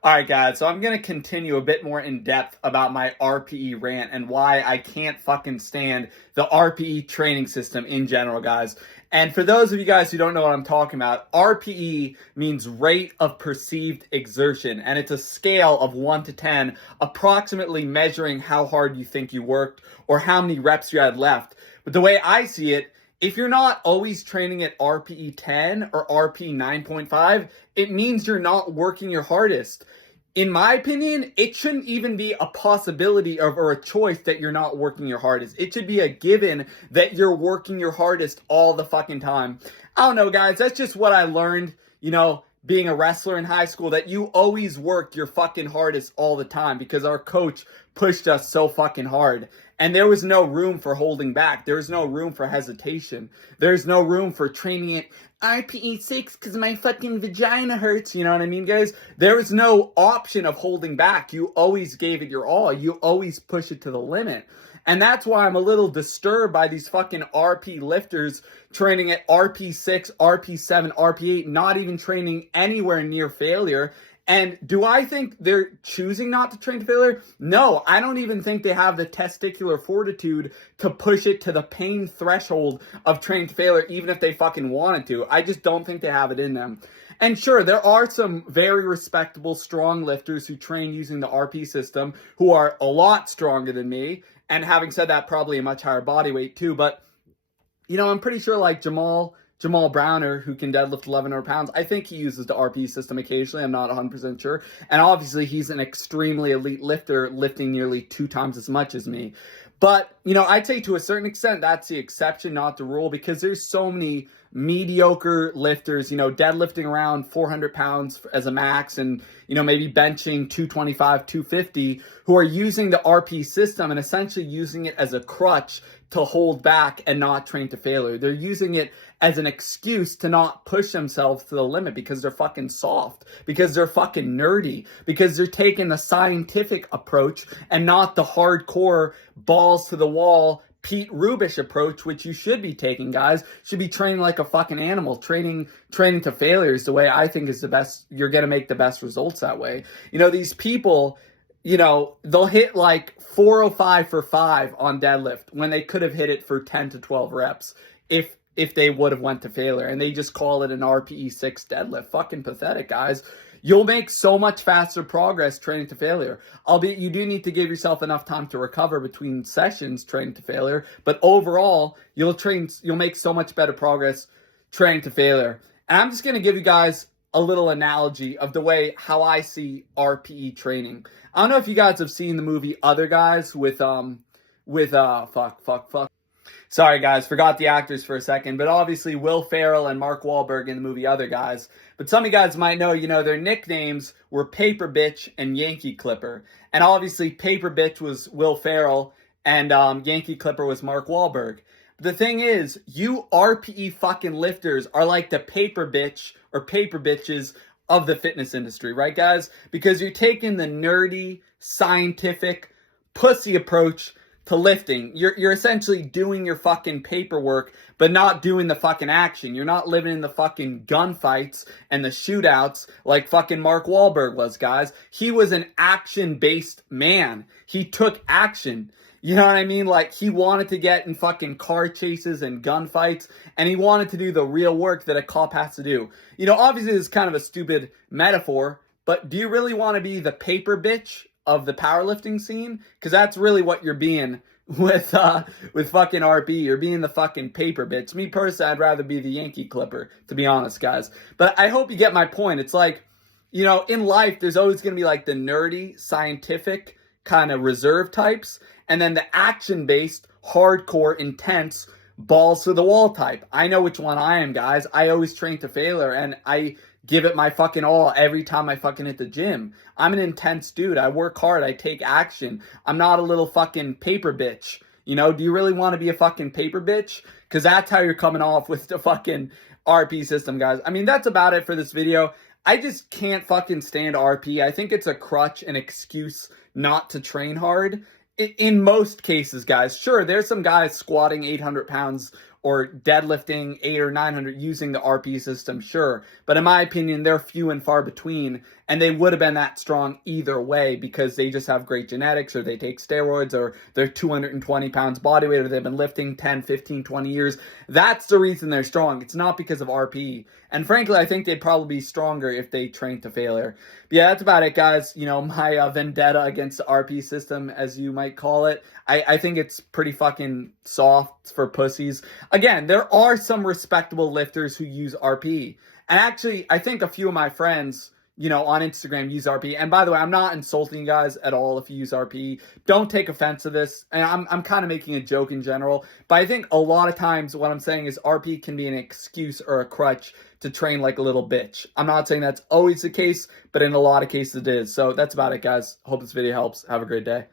All right, guys, so I'm going to continue a bit more in depth about my RPE rant and why I can't fucking stand the RPE training system in general, guys. And for those of you guys who don't know what I'm talking about, RPE means rate of perceived exertion, and it's a scale of 1 to 10, approximately measuring how hard you think you worked or how many reps you had left. But the way I see it, if you're not always training at RPE 10 or RPE 9.5, it means you're not working your hardest. In my opinion, it shouldn't even be a possibility or a choice that you're not working your hardest. It should be a given that you're working your hardest all the fucking time. I don't know, guys. That's just what I learned, being a wrestler in high school, that you always work your fucking hardest all the time because our coach pushed us so fucking hard. And there was no room for holding back. There was no room for hesitation. There's no room for training at RPE 6 because my fucking vagina hurts. You know what I mean, guys? There was no option of holding back. You always gave it your all. You always push it to the limit. And that's why I'm a little disturbed by these fucking RP lifters training at RP 6, RP 7, RP 8, not even training anywhere near failure. And do I think they're choosing not to train to failure? No, I don't even think they have the testicular fortitude to push it to the pain threshold of training to failure, even if they fucking wanted to. I just don't think they have it in them. And sure, there are some very respectable, strong lifters who train using the RP system who are a lot stronger than me. And having said that, probably a much higher body weight too. But, I'm pretty sure like Jamal Browner, who can deadlift 1,100 pounds, I think he uses the RPE system occasionally. I'm not 100% sure. And obviously, he's an extremely elite lifter, lifting nearly 2 times as much as me. But, I'd say to a certain extent, that's the exception, not the rule, because there's so many mediocre lifters, deadlifting around 400 pounds as a max and, maybe benching 225, 250, who are using the RP system and essentially using it as a crutch to hold back and not train to failure. They're using it as an excuse to not push themselves to the limit because they're fucking soft, because they're fucking nerdy, because they're taking the scientific approach and not the hardcore balls to the wall Pete Rubish approach, which you should be taking, guys. Should be training like a fucking animal. Training to failure is the way I think is the best. You're going to make the best results that way. These people, they'll hit like 405 for 5 on deadlift when they could have hit it for 10 to 12 reps if they would have went to failure, and they just call it an RPE 6 deadlift. Fucking pathetic, guys. You'll make so much faster progress training to failure. Albeit you do need to give yourself enough time to recover between sessions training to failure, but overall, you'll make so much better progress training to failure. And I'm just going to give you guys a little analogy of the way how I see RPE training. I don't know if you guys have seen the movie Other Guys with Sorry, guys, forgot the actors for a second, but obviously Will Ferrell and Mark Wahlberg in the movie Other Guys. But some of you guys might know, their nicknames were Paper Bitch and Yankee Clipper. And obviously Paper Bitch was Will Ferrell and Yankee Clipper was Mark Wahlberg. But the thing is, you RPE fucking lifters are like the paper bitch or paper bitches of the fitness industry, right, guys? Because you're taking the nerdy, scientific, pussy approach to lifting. You're essentially doing your fucking paperwork, but not doing the fucking action. You're not living in the fucking gunfights and the shootouts like fucking Mark Wahlberg was, guys. He was an action-based man. He took action. You know what I mean? Like, he wanted to get in fucking car chases and gunfights, and he wanted to do the real work that a cop has to do. Obviously, this is kind of a stupid metaphor, but do you really want to be the paper bitch of the powerlifting scene? Because that's really what you're being with fucking RP. You're being the fucking paper bitch. Me personally, I'd rather be the Yankee Clipper, to be honest, guys. But I hope you get my point. It's like, in life, there's always going to be like the nerdy, scientific, kind of reserve types, and then the action-based, hardcore, intense, balls to the wall type. I know which one I am, guys. I always train to failure, and I give it my fucking all every time I fucking hit the gym. I'm an intense dude. I work hard. I take action. I'm not a little fucking paper bitch. Do you really want to be a fucking paper bitch? Because that's how you're coming off with the fucking RP system, guys. I mean, that's about it for this video. I just can't fucking stand RP. I think it's a crutch, an excuse not to train hard. In most cases, guys. Sure, there's some guys squatting 800 pounds or deadlifting 800 or 900 using the RP system, sure. But in my opinion, they're few and far between. and they would have been that strong either way because they just have great genetics, or they take steroids, or they're 220 pounds body weight, or they've been lifting 10, 15, 20 years. That's the reason they're strong. It's not because of RPE. And frankly, I think they'd probably be stronger if they trained to failure. But yeah, that's about it, guys. You know, my vendetta against the RPE system, as you might call it. I think it's pretty fucking soft for pussies. Again, there are some respectable lifters who use RPE. And actually, I think a few of my friends, you know, on Instagram use RPE. And by the way, I'm not insulting you guys at all if you use RPE. Don't take offense to this. And I'm kind of making a joke in general. But I think a lot of times what I'm saying is RPE can be an excuse or a crutch to train like a little bitch. I'm not saying that's always the case, but in a lot of cases it is. So that's about it, guys. Hope this video helps. Have a great day.